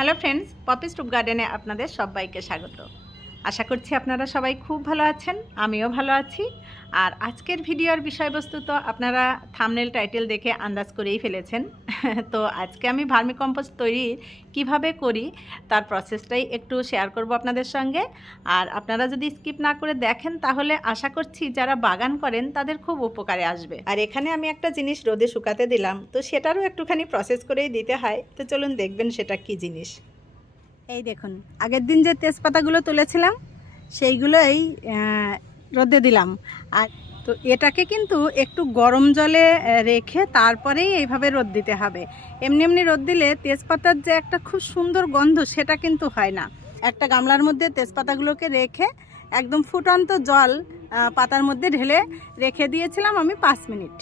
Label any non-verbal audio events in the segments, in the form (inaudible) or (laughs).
Hello friends poppy stoop গার্ডেনে আপনাদের সবাইকে স্বাগত। আশা করছি আপনারা সবাই খুব ভালো আছেন, আমিও ভালো আছি। আর আজকের ভিডিওর বিষয়বস্তু তো আপনারা থামনেল টাইটেল দেখে আন্দাজ করেই ফেলেছেন। (laughs) তো আজকে আমি ভার্মি কম্পোস্ট তৈরি কীভাবে করি তার প্রসেসটাই একটু শেয়ার করব আপনাদের সঙ্গে। আর আপনারা যদি স্কিপ না করে দেখেন তাহলে আশা করছি যারা বাগান করেন তাদের খুব উপকারে আসবে। আর এখানে আমি একটা জিনিস রোদে শুকাতে দিলাম, তো সেটারও একটুখানি প্রসেস করেই দিতে হয়। তো চলুন দেখবেন সেটা কি জিনিস। এই দেখুন, আগের দিন যে তেজপাতাগুলো তুলেছিলাম সেইগুলোই রোদে দিলাম। আর তো এটাকে কিন্তু একটু গরম জলে রেখে তারপরেই এইভাবে রোদ দিতে হবে। এমনি এমনি রোদ দিলে তেজপাতার যে একটা খুব সুন্দর গন্ধ সেটা কিন্তু হয় না। একটা গামলার মধ্যে তেজপাতাগুলোকে রেখে একদম ফুটন্ত জল পাতার মধ্যে ঢেলে রেখে দিয়েছিলাম আমি পাঁচ মিনিট।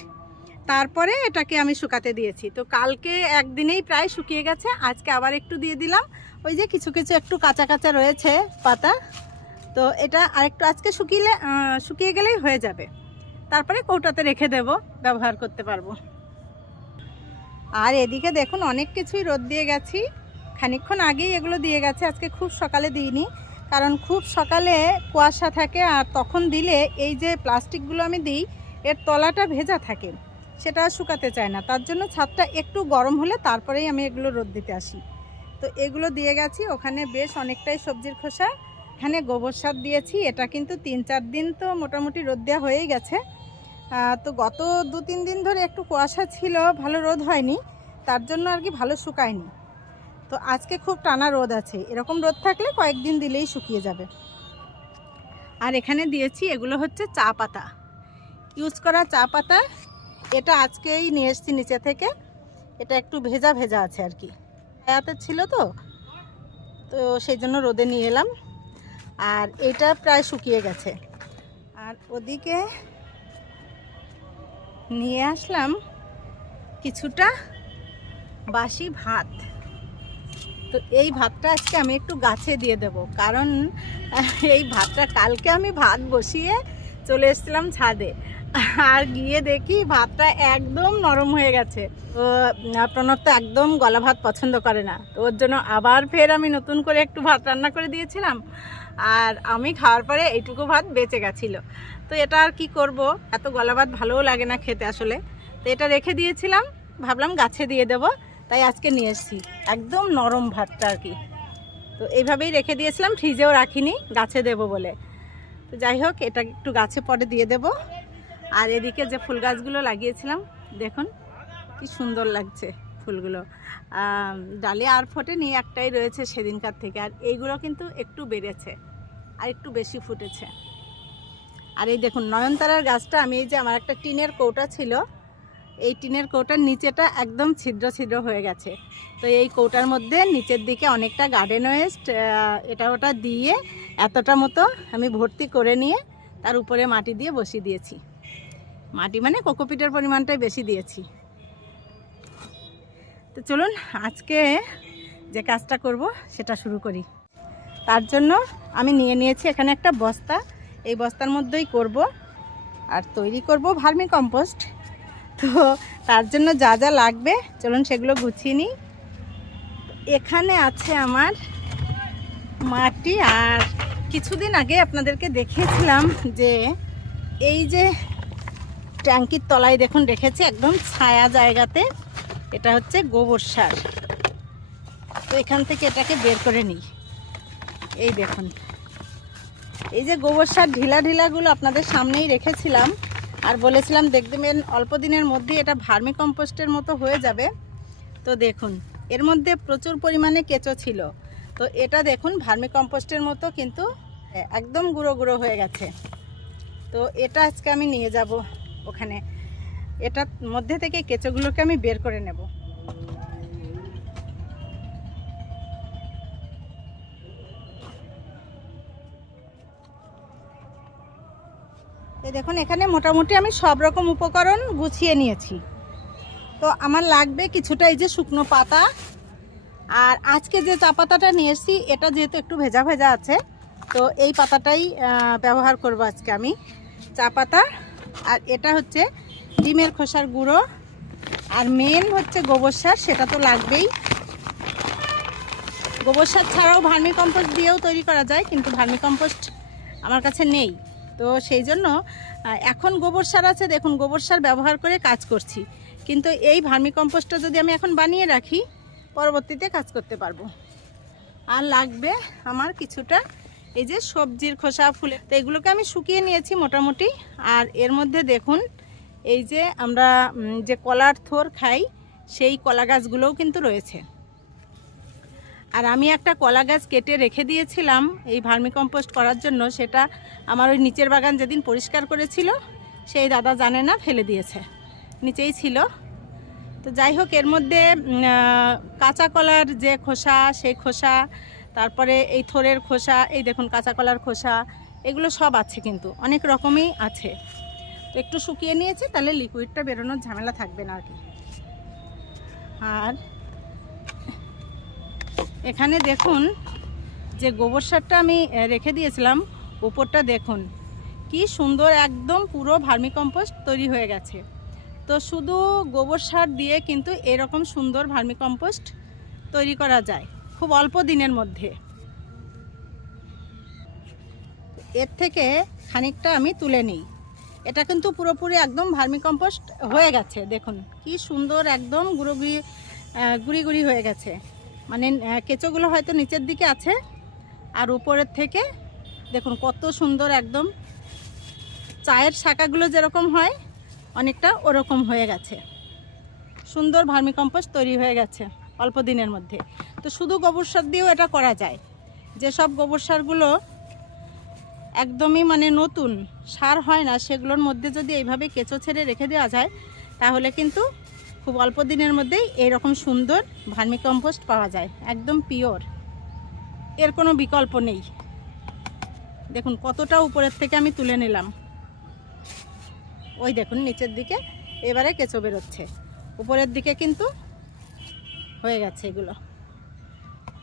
তারপরে এটাকে আমি শুকাতে দিয়েছি। তো কালকে একদিনেই প্রায় শুকিয়ে গেছে, আজকে আবার একটু দিয়ে দিলাম। ওই যে কিছু কিছু একটু কাঁচা কাঁচা রয়েছে পাতা তো এটা আরেকটু আজকে শুকিয়ে শুকিয়ে গেলেই হয়ে যাবে। তারপরে কৌটাতে রেখে দেব, ব্যবহার করতে পারব। আর এদিকে দেখুন, অনেক কিছুই রোদ দিয়ে গেছি। খানিকক্ষণ আগেই এগুলো দিয়ে গেছে, আজকে খুব সকালে দিইনি। কারণ খুব সকালে কুয়াশা থাকে, আর তখন দিলে এই যে প্লাস্টিকগুলো আমি দিই, এর তলাটা ভেজা থাকে, সেটা শুকাতে চায় না। তার জন্য ছাদটা একটু গরম হলে তারপরেই আমি এগুলো রোদ দিতে আসি। তো এগুলো দিয়ে গেছি, ওখানে বেশ অনেকটাই সবজির খোসা এখানে গোবর সার দিয়েছি, এটা কিন্তু তিন চার দিন তো মোটামুটি রোদ দেওয়া হয়েই গেছে। তো গত দু তিন দিন ধরে একটু কুয়াশা ছিল, ভালো রোদ হয়নি, তার জন্য আর কি ভালো শুকায়নি। তো আজকে খুব টানা রোদ আছে, এরকম রোদ থাকলে কয়েকদিন দিলেই শুকিয়ে যাবে। আর এখানে দিয়েছি, এগুলো হচ্ছে চা পাতা। ইউজ করা চা পাতা, এটা আজকেই নিয়ে এসেছি নিচে থেকে, এটা একটু ভেজা ভেজা আছে আর কি। হায়াতে ছিল তো তো সেই জন্য রোদে নিয়ে এলাম। আর এটা প্রায় শুকিয়ে গেছে। আর ওদিকে নিয়ে আসলাম কিছুটা বাসি ভাত। তো এই ভাতটা আজকে আমি একটু গাছে দিয়ে দেব। কারণ এই ভাতটা কালকে আমি ভাত বসিয়ে চলে এসেছিলাম ছাদে। আর গিয়ে দেখি ভাতটা একদম নরম হয়ে গেছে। প্রণব তো একদম গলা ভাত পছন্দ করে না। তো ওর জন্য আবার ফের আমি নতুন করে একটু ভাত রান্না করে দিয়েছিলাম। আর আমি খাওয়ার পরে এইটুকু ভাত বেঁচে গেছিল। তো এটা আর কি করব? এত গলা ভাত ভালোও লাগে না খেতে আসলে। তো এটা রেখে দিয়েছিলাম, ভাবলাম গাছে দিয়ে দেব, তাই আজকে নিয়ে এসেছি। একদম নরম ভাতটা আর কি। তো এইভাবেই রেখে দিয়েছিলাম, ফ্রিজেও রাখিনি, গাছে দেব বলে। তো যাই হোক, এটা একটু গাছে পরে দিয়ে দেব। আর এদিকে যে ফুল গাছগুলো লাগিয়েছিলাম, দেখুন কি সুন্দর লাগছে ফুলগুলো। ডালে আর ফোটেনি, একটাই রয়েছে সেদিনকার থেকে। আর এইগুলো কিন্তু একটু বেড়েছে। আর একটু বেশি ফুটেছে। আর এই দেখুন, নয়নতারার গাছটা, আমি এই যে আমার একটা টিনের কৌটা ছিল, এই টিনের কৌটার নিচেটা একদম ছিদ্র ছিদ্র হয়ে গেছে। তো এই কৌটার মধ্যে নিচের দিকে অনেকটা গার্ডেন ওয়েস্ট এটা ওটা দিয়ে এতটা মতো আমি ভর্তি করে নিয়ে তার উপরে মাটি দিয়ে বসিয়ে দিয়েছি। মাটি মানে কোকোপিটের পরিমাণটাই বেশি দিয়েছি। তো চলুন, আজকে যে কাজটা করব, সেটা শুরু করি। তার জন্য আমি নিয়ে নিয়েছি এখানে একটা বস্তা। এই বস্তার মধ্যেই করব আর তৈরি করব ভার্মি কম্পোস্ট। তো তার জন্য যা যা লাগবে, চলুন সেগুলো গুছিয়ে নিই। এখানে আছে আমার মাটি আর কিছুদিন আগে আপনাদেরকে দেখিয়েছিলাম যে এই যে ট্যাঙ্কির তলায় দেখুন, রেখেছি একদম ছায়া জায়গাতে। এটা হচ্ছে গোবর সার। তো এখান থেকে এটাকে বের করে নিই। এই দেখুন। এই যে গোবর সার ঢিলা ঢিলাগুলো আপনাদের সামনেই রেখেছিলাম আর বলেছিলাম দেখবেন অল্প দিনের মধ্যে এটা ভার্মি কম্পোস্টের মতো হয়ে যাবে। তো দেখুন, এর মধ্যে প্রচুর পরিমাণে কেঁচো ছিল। তো এটা দেখুন, ভার্মি কম্পোস্টের মতো কিন্তু একদম গুঁড়ো গুঁড়ো হয়ে গেছে। তো এটা আজকে আমি নিয়ে যাব ওখানে। এটার মধ্যে থেকে কেঁচোগুলোকে আমি বের করে নেব। এই দেখুন, এখানে মোটামুটি আমি সব রকম উপকরণ গুছিয়ে নিয়েছি। তো আমার লাগবে কিছুটা এই যে শুকনো পাতা। আর আজকে যে চা পাতাটা নিয়ে এসেছি, এটা যেহেতু একটু ভেজা ভেজা আছে, তো এই পাতাটাই ব্যবহার করব আজকে আমি চা পাতা। আর এটা হচ্ছে ডিমের খোসার গুঁড়ো। আর মেন হচ্ছে গোবর সার, সেটা তো লাগবেই। গোবর সার ছাড়াও ভার্মি কম্পোস্ট দিয়েও তৈরি করা যায়, কিন্তু ভার্মি কম্পোস্ট আমার কাছে নেই। তো সেই জন্য এখন গোবর সার আছে, দেখুন গোবর সার ব্যবহার করে কাজ করছি। কিন্তু এই ভার্মি কম্পোস্টটা যদি আমি এখন বানিয়ে রাখি, পরবর্তীতে কাজ করতে পারব। আর লাগবে আমার কিছুটা এই যে সবজির খোসা ফুলে তো এগুলোকে আমি শুকিয়ে নিয়েছি মোটামুটি। আর এর মধ্যে দেখুন, এই যে আমরা যে কলার থোর খাই, সেই কলা গাছগুলোও কিন্তু রয়েছে। আর আমি একটা কলা গাছ কেটে রেখে দিয়েছিলাম এই ভার্মি কম্পোস্ট করার জন্য। সেটা আমার ওই নিচের বাগান যেদিন পরিষ্কার করেছিল, সেই দাদা জানে না, ফেলে দিয়েছে। নিচেই ছিল। তো যাই হোক, এর মধ্যে কাঁচা কলার যে খোসা, সেই খোসা, তারপরে এই থোরের খোসা, এই দেখুন কাঁচা কলার খোসা, এগুলো সব আছে কিন্তু, অনেক রকমই আছে। তো একটু শুকিয়ে নিয়েছি, তাহলে লিকুইডটা বেরোনোর ঝামেলা থাকবে না আর কি। আর এখানে দেখুন যে গোবর সারটা আমি রেখে দিয়েছিলাম। উপরটা দেখুন, কি সুন্দর একদম পুরো ভার্মি কম্পোস্ট তৈরি হয়ে গেছে। তো শুধু গোবর সার দিয়ে কিন্তু এরকম সুন্দর ভার্মি কম্পোস্ট তৈরি করা যায়, খুব অল্প দিনের মধ্যে। এর থেকে খানিকটা আমি তুলে নিই। এটা কিন্তু পুরোপুরি একদম ভার্মি কম্পোস্ট হয়ে গেছে, দেখুন, কি সুন্দর একদম গুঁড়ো গুঁড়ি গুঁড়ি হয়ে গেছে। মানে কেঁচোগুলো হয়তো নিচের দিকে আছে, আর উপরের থেকে দেখুন কত সুন্দর একদম চায়ের শাখাগুলো যেরকম হয়, অনেকটা ওরকম হয়ে গেছে। সুন্দর ভার্মি কম্পোস্ট তৈরি হয়ে গেছে অল্প দিনের মধ্যে। তো শুধু গোবর সার দিয়েও এটা করা যায়। যেসব গোবর সারগুলো একদমই মানে নতুন, সার হয় না, সেগুলোর মধ্যে যদি এইভাবে কেঁচো ছেড়ে রেখে দেওয়া যায়, তাহলে কিন্তু খুব অল্প দিনের মধ্যেই এইরকম সুন্দর ভার্মি কম্পোস্ট পাওয়া যায়, একদম পিওর। এর কোনো বিকল্প নেই। দেখুন কতটা উপরের থেকে আমি তুলে নিলাম। ওই দেখুন নিচের দিকে এবারে কেঁচো বেরোচ্ছে। উপরের দিকে কিন্তু হয়ে গেছে এগুলো।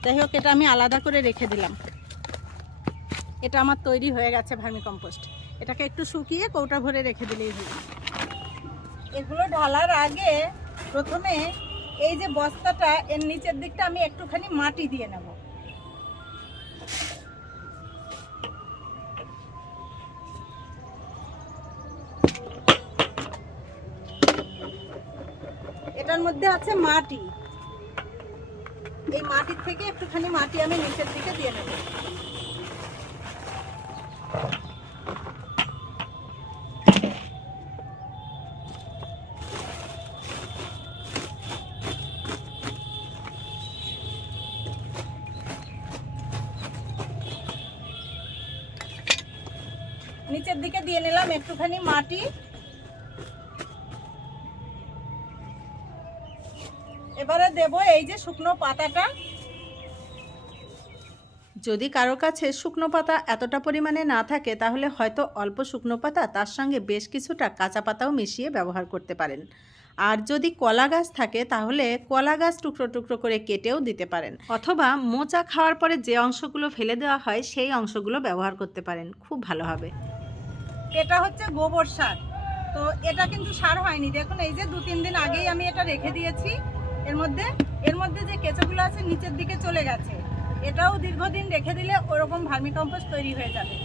যাই হোক, এটা আমি আলাদা করে রেখে দিলাম। এটা আমার তৈরি হয়ে গেছে ভার্মি কম্পোস্ট এটাকে একটু শুকিয়ে কৌটা ভরে রেখে দিলেই হবে এগুলো ঢালার আগে প্রথমে এই যে বস্তাটা, এর নিচের দিকটা আমি একটুখানি মাটি দিয়ে নেব। এটার মধ্যে আছে মাটি। এই মাটির থেকে একটুখানি মাটি আমি নিচের দিকে দিয়ে নেব। নিচের দিকে দিয়ে নিলাম একটুখানি মাটি। এবারে দেব এই যে শুকনো পাতাটা। যদি কারও কাছে শুকনো পাতা এতটা পরিমাণে না থাকে, তাহলে হয়তো অল্প শুকনো পাতা, তার সঙ্গে বেশ কিছুটা কাঁচা পাতাও মিশিয়ে ব্যবহার করতে পারেন। আর যদি কলা গাছ থাকে, তাহলে কলা গাছ টুকরো টুকরো করে কেটেও দিতে পারেন। অথবা মোচা খাওয়ার পরে যে অংশগুলো ফেলে দেওয়া হয়, সেই অংশগুলো ব্যবহার করতে পারেন। খুব ভালো হবে। এটা হচ্ছে গোবর সার। তো এটা কিন্তু সার হয়নি। দেখুন, এই যে দু তিন দিন আগেই আমি এটা রেখে দিয়েছি। এর মধ্যে এর মধ্যে যে কেঁচোগুলো আছে, নিচের দিকে চলে গেছে। এটাও দীর্ঘদিন রেখে দিলে ওরকম ভার্মি কম্পোস্ট তৈরি হয়ে যাবে।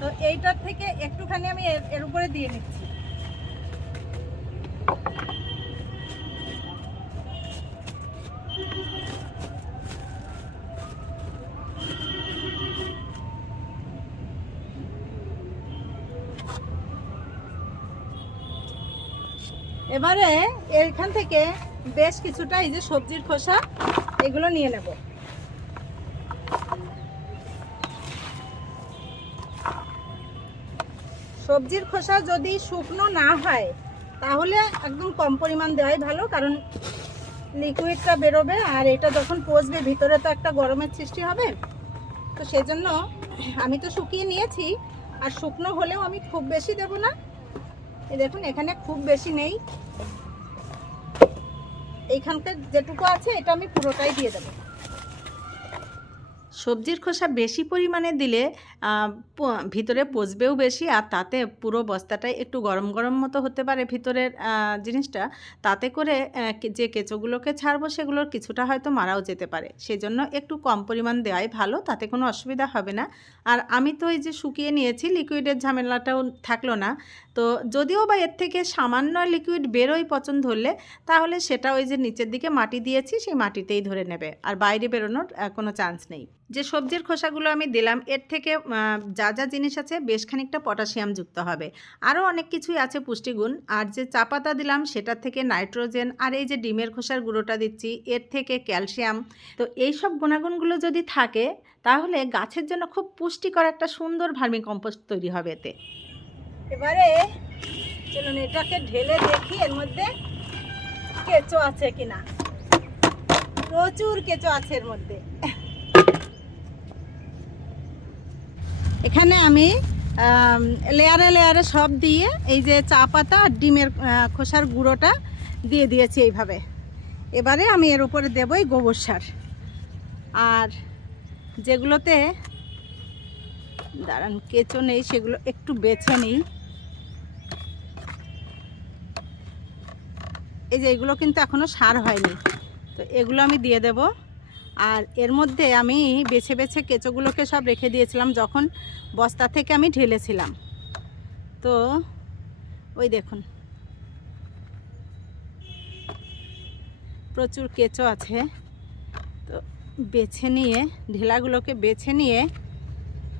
তো এইটার থেকে একটুখানি আমি এর এর উপরে দিয়ে নিচ্ছি। এবারে এখান থেকে বেশ কিছুটা এই যে সবজির খোসা এগুলো নিয়ে নেব। সবজির খোসা যদি শুকনো না হয়, তাহলে একদম কম পরিমাণ দেওয়াই ভালো, কারণ লিকুইডটা বেরোবে আর এটা যখন পচবে, ভিতরে তো একটা গরমের সৃষ্টি হবে। তো সেজন্য আমি তো শুকিয়ে নিয়েছি, আর শুকনো হলেও আমি খুব বেশি দেব না। দেখুন এখানে খুব বেশি নেই। এইখানকার যেটুকু আছে এটা আমি পুরোটাই দিয়ে দেবো। সবজির খোসা বেশি পরিমাণে দিলে ভিতরে পচবেও বেশি আর তাতে পুরো বস্তাটাই একটু গরম গরম মতো হতে পারে ভিতরের জিনিসটা। তাতে করে যে কেঁচোগুলোকে ছাড়বো সেগুলোর কিছুটা হয়তো মারাও যেতে পারে। সেজন্য একটু কম পরিমাণ দেওয়াই ভালো, তাতে কোনো অসুবিধা হবে না। আর আমি তো এই যে শুকিয়ে নিয়েছি লিকুইডের ঝামেলাটাও থাকল না। তো যদিও বা এর থেকে সামান্য লিকুইড বেরোয় পচন ধরলে তাহলে সেটা ওই যে নিচের দিকে মাটি দিয়েছি, সেই মাটিতেই ধরে নেবে। আর বাইরে বেরোনোর কোনো চান্স নেই। যে সবজির খোসাগুলো আমি দিলাম, এর থেকে যা যা জিনিস আছে বেশ খানিকটা পটাশিয়াম যুক্ত হবে। আরও অনেক কিছুই আছে পুষ্টিগুণ, আর যে চা পাতা দিলাম সেটার থেকে নাইট্রোজেন, আর এই যে ডিমের খোসার গুঁড়োটা দিচ্ছি, এর থেকে ক্যালসিয়াম। তো এই সব গুণাগুণগুলো যদি থাকে, তাহলে গাছের জন্য খুব পুষ্টিকর একটা সুন্দর ভার্মি কম্পোস্ট তৈরি হবে এতে। এবারে চলুন এটাকে ঢেলে দেখি, এর মধ্যে কেঁচো আছে কিনা। প্রচুর কেঁচো আছে এর মধ্যে। এখানে আমি লেয়ারে লেয়ারে সব দিয়ে এই যে চা পাতা আর ডিমের খোসার গুঁড়োটা দিয়ে দিয়েছি এইভাবে। এবারে আমি এর উপরে দেবো এই গোবর সার। আর যেগুলোতে, দাঁড়ান, কেঁচো নেই, সেগুলো একটু বেছে নিই। এই যে এগুলো কিন্তু এখনও সার হয়নি। তো এগুলো আমি দিয়ে দেব। আর এর মধ্যে আমি বেছে বেছে কেঁচোগুলোকে সব রেখে দিয়েছিলাম যখন বস্তা থেকে আমি ঢেলেছিলাম। তো ওই দেখুন। প্রচুর কেঁচো আছে। তো বেছে নিয়ে, ঢেলাগুলোকে বেছে নিয়ে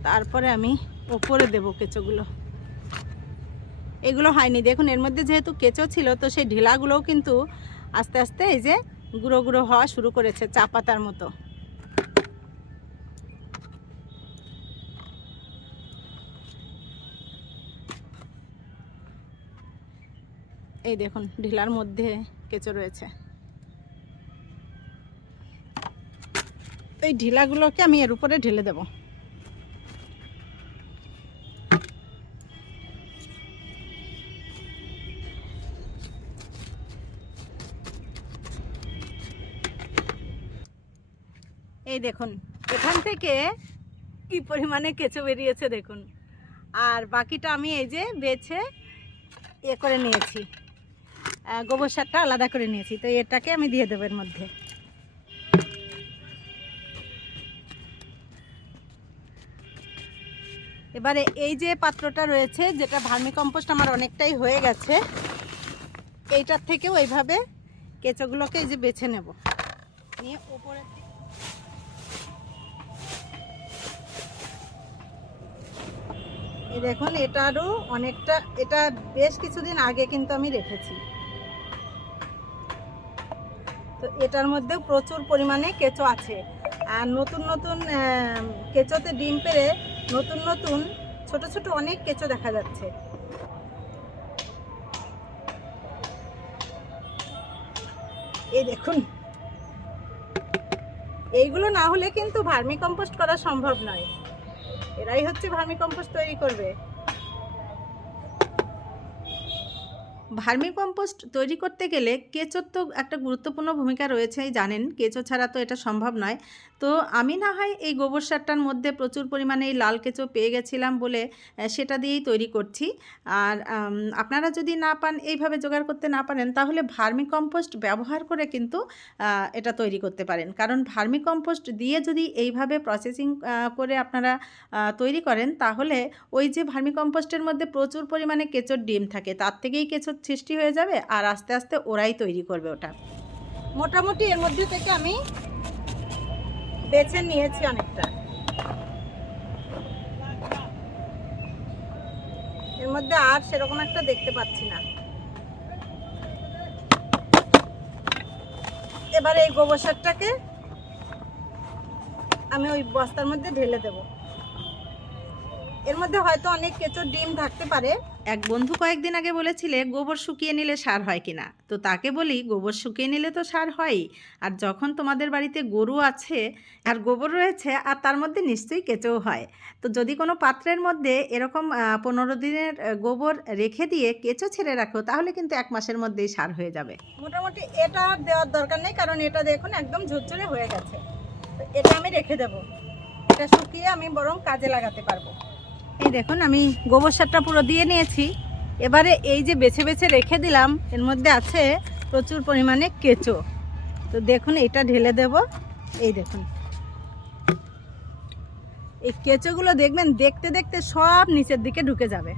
তারপরে আমি ওপরে দেবো কেঁচোগুলো। এগুলো হয়নি। দেখুন, এর মধ্যে যেহেতু কেঁচো ছিল, তো সেই ঢেলাগুলোও কিন্তু আস্তে আস্তে এই যে গুঁড়ো গুঁড়ো হওয়া শুরু করেছে চা পাতার মতো। এই দেখুন, ঢিলার মধ্যে কেঁচো রয়েছে। এই ঢিলাগুলোকে আমি এর উপরে ঢেলে দেবো। এই দেখুন, এখান থেকে কি পরিমাণে কেঁচো বেরিয়েছে দেখুন। আর বাকিটা আমি এই যে বেছে এ করে নিয়েছি। গোবর সারটা আলাদা করে নিয়েছি, তো এটাকে আমি দিয়ে দেবো এর মধ্যে। এবারে এই যে পাত্রটা রয়েছে, যেটা ভার্মি কম্পোস্ট আমার অনেকটাই হয়ে গেছে, এইটার থেকেও এইভাবে কেঁচোগুলোকে এই যে বেছে নেব। নিয়ে উপরে দেখুন, এটারও অনেকটা, এটা বেশ কিছুদিন আগে কিন্তু আমি রেখেছি। তো এটার মধ্যে প্রচুর পরিমাণে কেঁচো আছে। আর নতুন নতুন কেঁচোতে ডিম পেড়ে নতুন নতুন ছোট ছোট অনেক কেঁচো দেখা যাচ্ছে। এই দেখুন। এইগুলো না হলে কিন্তু ভার্মি কম্পোস্ট করা সম্ভব নয়। এরাই হচ্ছে ভার্মি কম্পোস্ট তৈরি করবে। ভার্মি কম্পোস্ট তৈরি করতে গেলে কেঁচোর তো একটা গুরুত্বপূর্ণ ভূমিকা রয়েছেই জানেন। কেঁচো ছাড়া তো এটা সম্ভব নয়। তো আমি না হয় এই গোবর সারটার মধ্যে প্রচুর পরিমাণে এই লাল কেঁচো পেয়ে গেছিলাম বলে সেটা দিয়েই তৈরি করছি। আর আপনারা যদি না পান, এইভাবে জোগাড় করতে না পারেন, তাহলে ভার্মি কম্পোস্ট ব্যবহার করে কিন্তু এটা তৈরি করতে পারেন। কারণ ভার্মি কম্পোস্ট দিয়ে যদি এইভাবে প্রসেসিং করে আপনারা তৈরি করেন, তাহলে ওই যে ভার্মি কম্পোস্টের মধ্যে প্রচুর পরিমাণে কেঁচোর ডিম থাকে, তার থেকেই সৃষ্টি হয়ে যাবে আর আস্তে আস্তে ওরাই তৈরি করবে ওটা। মোটামুটি এর মধ্যে থেকে আমি বেছে নিয়েছি অনেকটা। এর মধ্যে আর সেরকম একটা দেখতে পাচ্ছি না। এবারে এই গোবর সারটাকে আমি ওই বস্তার মধ্যে ঢেলে দেব। এর মধ্যে হয়তো অনেক কেঁচোর ডিম থাকতে পারে এক বন্ধু কয়েকদিন আগে বলেছিলে, গোবর শুকিয়ে নিলে সার হয় কিনা? তো তাকে বলি, গোবর শুকিয়ে নিলে তো সার হয়ই। আর যখন তোমাদের বাড়িতে গরু আছে, আর গোবর রয়েছে, আর তার মধ্যে নিশ্চয়ই কেঁচোও হয়। তো যদি কোনো পাত্রের মধ্যে এরকম পনেরো দিনের গোবর রেখে দিয়ে কেঁচো ছেড়ে রাখো, তাহলে কিন্তু এক মাসের মধ্যেই সার হয়ে যাবে। মোটামুটি এটা আর দেওয়ার দরকার নেই, কারণ এটা দেখুন একদম ঝুরঝুরে হয়ে গেছে। এটা আমি রেখে দেব। এটা শুকিয়ে আমি বরং কাজে লাগাতে পারব। এই দেখুন, আমি গোবর সারটা পুরো দিয়ে নিয়েছি। এবারে এই যে বেছে বেছে রেখে দিলাম, এর মধ্যে আছে প্রচুর পরিমাণে কেঁচো। তো দেখুন, এটা ঢেলে দেব। এই দেখুন। এই কেঁচোগুলো দেখবেন, দেখতে দেখতে সব নিচের দিকে ঢুকে যাবে।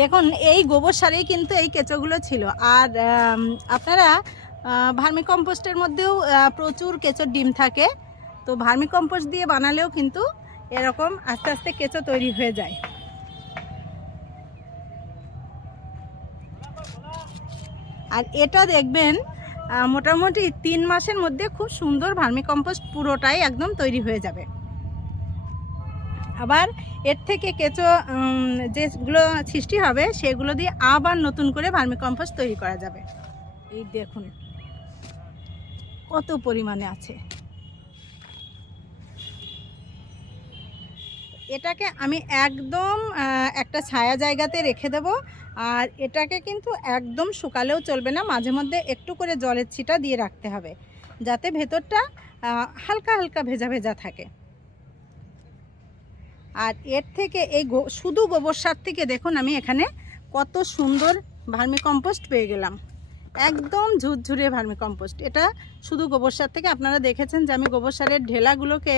দেখুন, এই গোবর সারেই কিন্তু এই কেঁচোগুলো ছিল। আর আপনারা ভার্মি কম্পোস্টের মধ্যেও প্রচুর কেঁচোর ডিম থাকে। তো ভার্মি কম্পোস্ট দিয়ে বানালেও কিন্তু এরকম আস্তে আস্তে কেঁচো তৈরি হয়ে যায়। আর এটা দেখবেন মোটামুটি তিন মাসের মধ্যে খুব সুন্দর ভার্মি কম্পোস্ট পুরোটাই একদম তৈরি হয়ে যাবে। আবার এর থেকে কেঁচো যেগুলো সৃষ্টি হবে, সেগুলো দিয়ে আবার নতুন করে ভার্মি কম্পোস্ট তৈরি করা যাবে। এই দেখুন, কত পরিমাণে আছে। এটাকে আমি একদম একটা ছায়া জায়গাতে রেখে দেব। আর এটাকে কিন্তু একদম শুকালেও চলবে না, মাঝে মধ্যে একটু করে জলের ছিটা দিয়ে রাখতে হবে, যাতে ভেতরটা হালকা হালকা ভেজা ভেজা থাকে। আর এর থেকে এই শুধু গোবর সার থেকে দেখুন আমি এখানে কত সুন্দর ভার্মি কম্পোস্ট পেয়ে গেলাম। একদম ঝুরঝুরে ভার্মি কম্পোস্ট এটা শুধু গোবর সার থেকে আপনারা দেখেছেন যে আমি গোবর সারের ঢেলাগুলোকে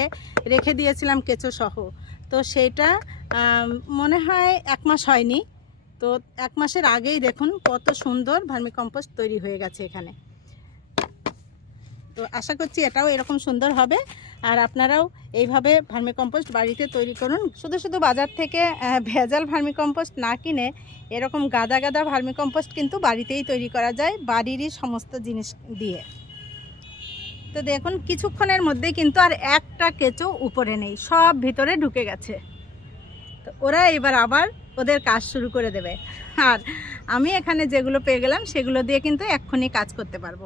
রেখে দিয়েছিলাম কেঁচো সহ তো সেটা মনে হয় এক মাস হয়নি। তো এক মাসের আগেই দেখুন কত সুন্দর ভার্মি কম্পোস্ট তৈরি হয়ে গেছে এখানে। তো আশা করছি এটাও এরকম সুন্দর হবে। আর আপনারাও এইভাবে ভার্মি কম্পোস্ট বাড়িতে তৈরি করুন। শুধু শুধু বাজার থেকে ভেজাল ভার্মি কম্পোস্ট না কিনে এরকম গাদা গাদা ভার্মি কম্পোস্ট কিন্তু বাড়িতেই তৈরি করা যায় বাড়িরই সমস্ত জিনিস দিয়ে। তো দেখুন, কিছুক্ষণের মধ্যে কিন্তু আর একটা কেঁচো উপরে নেই, সব ভিতরে ঢুকে গেছে। তো ওরা এবার আবার ওদের কাজ শুরু করে দেবে। আর আমি এখানে যেগুলো পেয়ে গেলাম, সেগুলো দিয়ে কিন্তু এক্ষুনি কাজ করতে পারব।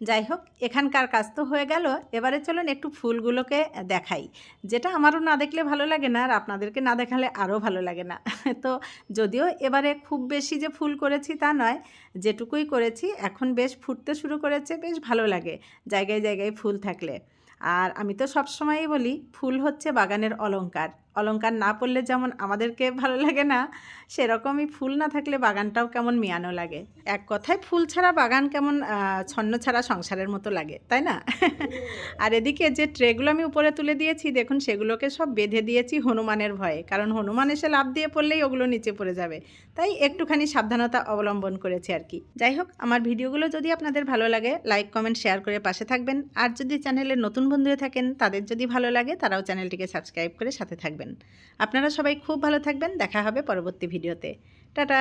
যাই হোক, এখানকার কাজ তো হয়ে গেল। এবারে চলুন একটু ফুলগুলোকে দেখাই। যেটা আমারও না দেখলে ভালো লাগে না, আর আপনাদেরকে না দেখালে আরও ভালো লাগে না। (laughs) তো যদিও এবারে খুব বেশি যে ফুল করেছি তা নয়, যেটুকুই করেছি, এখন বেশ ফুটতে শুরু করেছে, বেশ ভালো লাগে জায়গায় জায়গায় ফুল থাকলে। আর আমি তো সবসময়ই বলি, ফুল হচ্ছে বাগানের অলংকার। অলংকার না পড়লে যেমন আমাদেরকে ভালো লাগে না, সেরকমই ফুল না থাকলে বাগানটাও কেমন মিয়ানো লাগে। এক কথায় ফুল ছাড়া বাগান কেমন ছন্ন ছাড়া সংসারের মতো লাগে, তাই না? আর এদিকে যে ট্রেগুলো আমি উপরে তুলে দিয়েছি, দেখুন সেগুলোকে সব বেঁধে দিয়েছি হনুমানের ভয়ে, কারণ হনুমান এসে লাভ দিয়ে পড়লেই ওগুলো নিচে পড়ে যাবে। তাই একটুখানি সাবধানতা অবলম্বন করেছি আর কি। যাই হোক, আমার ভিডিওগুলো যদি আপনাদের ভালো লাগে, লাইক, কমেন্ট, শেয়ার করে পাশে থাকবেন। আর যদি চ্যানেলে নতুন বন্ধু থাকেন, তাদের যদি ভালো লাগে, তারাও চ্যানেলটিকে সাবস্ক্রাইব করে সাথে থাকবেন। আপনারা সবাই খুব ভালো থাকবেন। দেখা হবে পরবর্তী ভিডিওতে। টাটা!